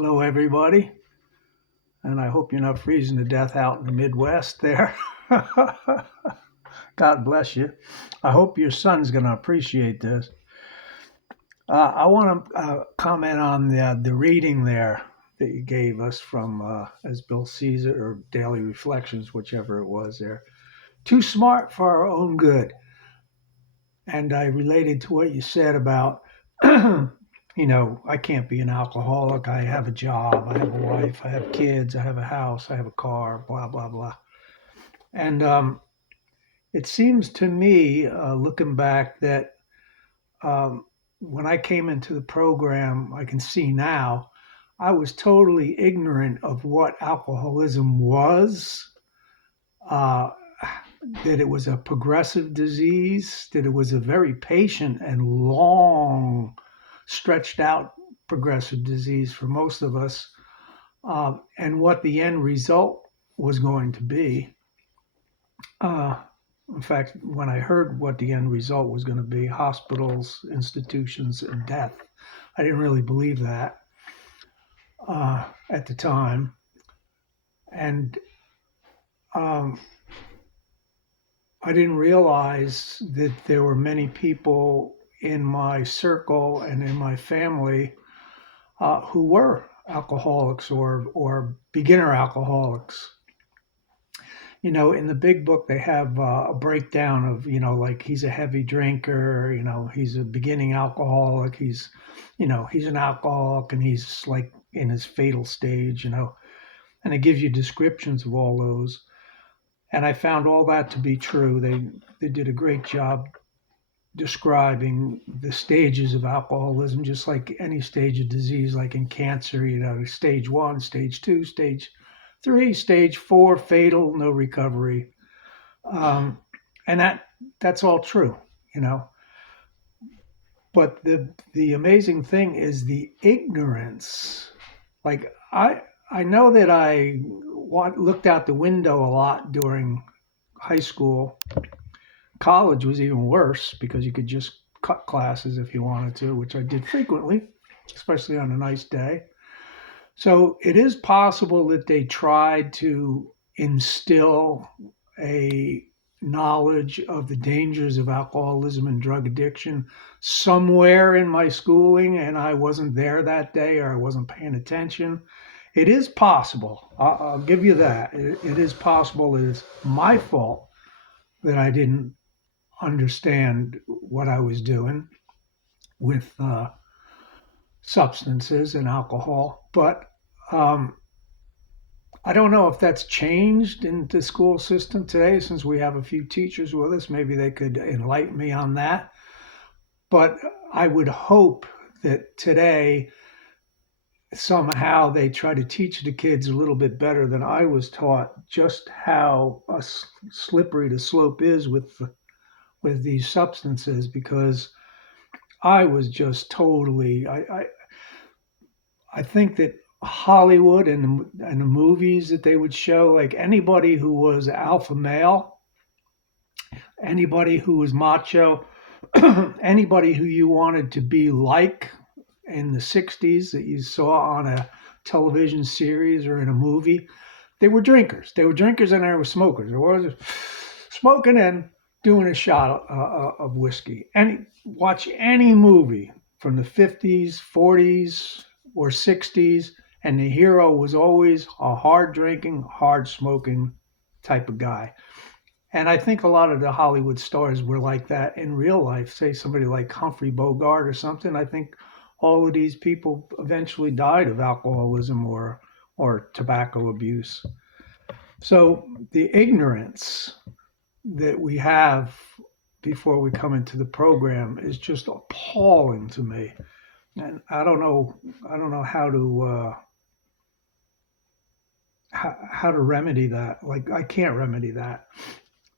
Hello, everybody, and I hope you're not freezing to death out in the Midwest there. God bless you. I hope your son's going to appreciate this. I want to comment on the reading there that you gave us from, as Bill sees it, or Daily Reflections, whichever it was there. Too smart for our own good. And I related to what you said about, I can't be an alcoholic. I have a job, I have a wife, I have kids, I have a house, I have a car, blah, blah, blah. And it seems to me, looking back, that um, when I came into the program, I can see now, I was totally ignorant of what alcoholism was. Uh, that it was a progressive disease, that it was a very patient and long, stretched out progressive disease for most of us, and what the end result was going to be. Uh, in fact, when I heard what the end result was going to be, hospitals, institutions, and death, I didn't really believe that at the time. And um, I didn't realize that there were many people in my circle and in my family who were alcoholics or beginner alcoholics. In the big book, they have a breakdown of, like he's a heavy drinker, he's a beginning alcoholic, he's an alcoholic and he's like in his fatal stage, and it gives you descriptions of all those. And I found all that to be true. They did a great job describing the stages of alcoholism, just like any stage of disease, like in cancer, stage one, stage two, stage three, stage four, fatal, no recovery. Um, and that's all true, you know. But the amazing thing is the ignorance. Like I know that looked out the window a lot during high school. College was even worse because you could just cut classes if you wanted to, which I did frequently, especially on a nice day. So it is possible that they tried to instill a knowledge of the dangers of alcoholism and drug addiction somewhere in my schooling, and I wasn't there that day or I wasn't paying attention. It is possible. I'll give you that. It is possible. It is my fault that I didn't understand what I was doing with substances and alcohol. But um, I don't know if that's changed in the school system today since we have a few teachers with us. Maybe they could enlighten me on that. But I would hope that today somehow they try to teach the kids a little bit better than I was taught just how slippery the slope is with these substances because I was just totally. I think that Hollywood and the movies that they would show, like anybody who was alpha male, anybody who was macho, anybody who you wanted to be like in the '60s that you saw on a television series or in a movie, they were drinkers. They were drinkers and they were smokers. They were smoking and doing a shot of whiskey. Watch any movie from the '50s, '40s, or '60s, and the hero was always a hard drinking, hard smoking type of guy. And I think a lot of the Hollywood stars were like that in real life. Say somebody like Humphrey Bogart or something. I think all of these people eventually died of alcoholism or tobacco abuse. So the ignorance that we have before we come into the program is just appalling to me. And I don't know how to remedy that. Like I can't remedy that.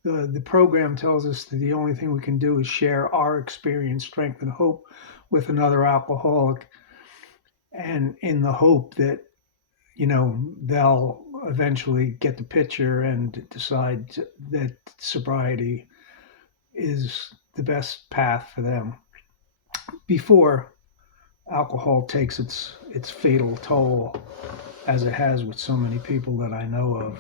The program tells us that the only thing we can do is share our experience, strength, and hope with another alcoholic, and in the hope that they'll eventually get the picture and decide that sobriety is the best path for them before alcohol takes its fatal toll, as it has with so many people that I know of,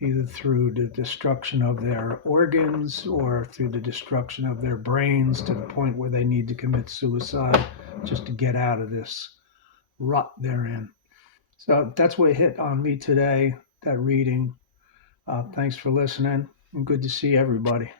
either through the destruction of their organs or through the destruction of their brains to the point where they need to commit suicide just to get out of this rut they're in. So that's what hit on me today, that reading. Thanks for listening, and good to see everybody.